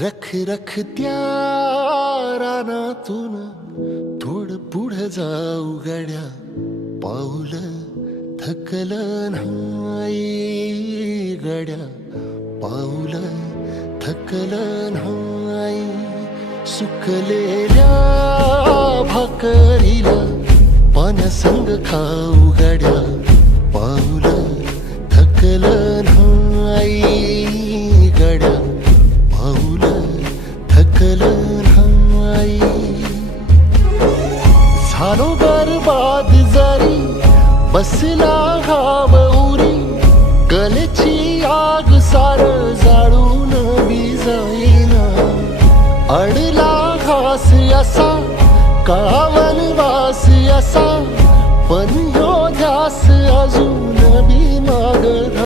रख रख त्या रानातून थोड पुढे जाऊ गड्या, पाऊल थकलं नाही गड्या, पाऊल थकलं नाही. सुकलेल्या भाकरीला पाण्यासंग खाऊ गड्या, पाऊल थकलं नाही गड्या, पाऊल थकलं नाही. झालो बरबाद जरी बसला घाव उरी, गलेची आग सार जाळून विजाईना. अडला घास असा काळावन वास असा, पण ह्यो ध्यास अजून बी माग